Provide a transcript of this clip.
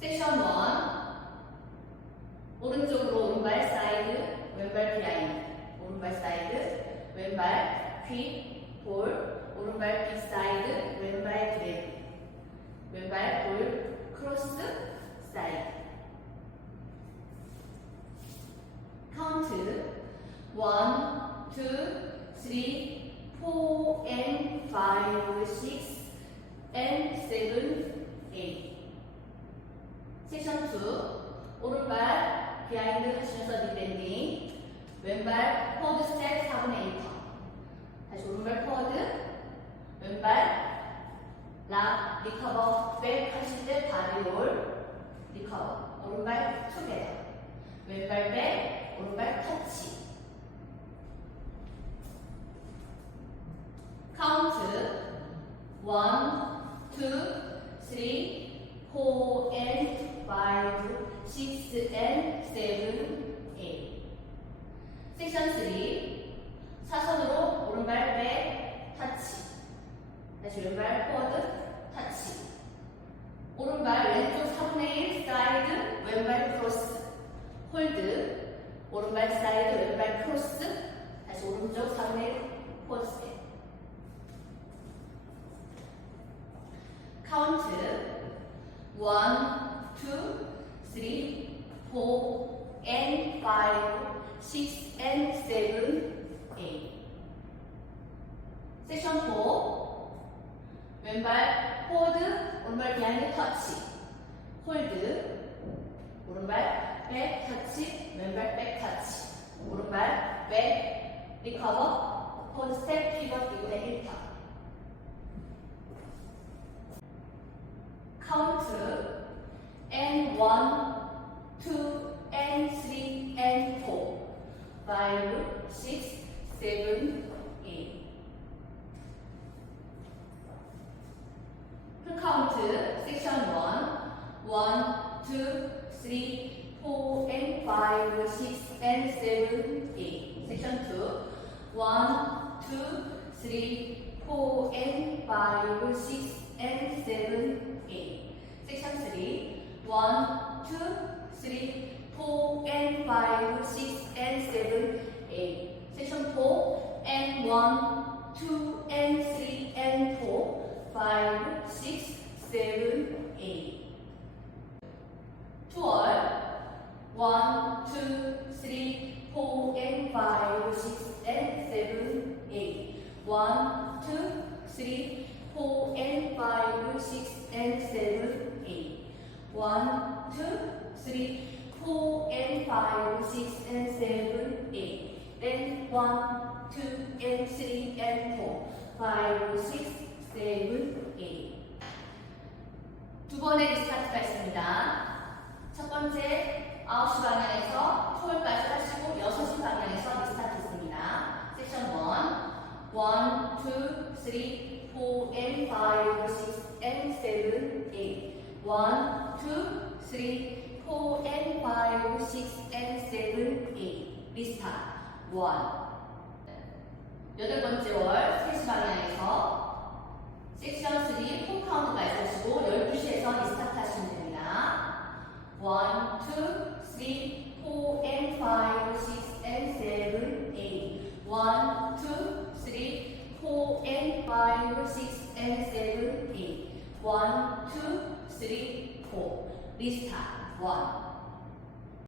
섹션 1 오른쪽으로 오른발 사이드 왼발 비하인드 오른발 사이드 왼발 퀵볼 오른발 빅사이드 왼발 드래그 왼발 볼 크로스 사이드. 카운트. 1, 2, 3, 4 and 5, 6 and 7, 8 섹션 2 오른발 비하인드 하시면서 리밴딩. 왼발 포워드 스텝 4분의 1턴. 다시 오른발 포워드. 왼발 락 리커버 백 하실 때 바디롤 리커버. 오른발 투게더. 왼발 백 오른발 터치 카운트 1, 2, 3, 4 and 5, 6 and 7, 8 섹션 3 사선으로 오른발 백 터치 다시 왼발 포워드 터치 오른발 왼쪽 3분의 1 사이드 왼발 크로스. 홀드 오른발 사이드 왼발 크로스. 다시 오른쪽 3분의 1 포워드 스텝 카운트. 1, 2, 3, 4 and 5, 6 and 7, 8 섹션 4 왼발 포워드 오른발 비하인드 터치 홀드 오른발 백 터치 왼발 백 터치 오른발 백 리커버 포워드 스텝 피벗 이후에 1 3, 4 and 5, 6 and 7, 8. Section 2. 1, 2, 3, 4 and 5, 6 and 7, 8. Section 3. 1, 2, 3, 4 and 5, 6 and 7, 8. Section 4 and 1, 2, 1, 2, 3, 4 and 5, 6 and 7, 8 1, 2, 3, 4 and 5, 6 and 7, 8 1, 2, 3, 4 and 5, 6 and 7, 8 Then 1, 2 and 3 and 4 5, 6, 7, 8두 번의 리스타트가 있습니다. 첫 번째 9시 방향에서 톨까지 하시고 6시 방향에서 리스타트 있습니다. 섹션 1 1, 2, 3, 4 and 5, 6 and 7, 8 1, 2, 3, 4 and 5, 6 and 7, 8 리스타트 1 여덟 번째 월 3시 방향에서 4 and 5, 6 and 7, 8. 1, 2, 3, 4 and 5, 6 and 7, 8. 1, 2, 3, 4. Restart. 1.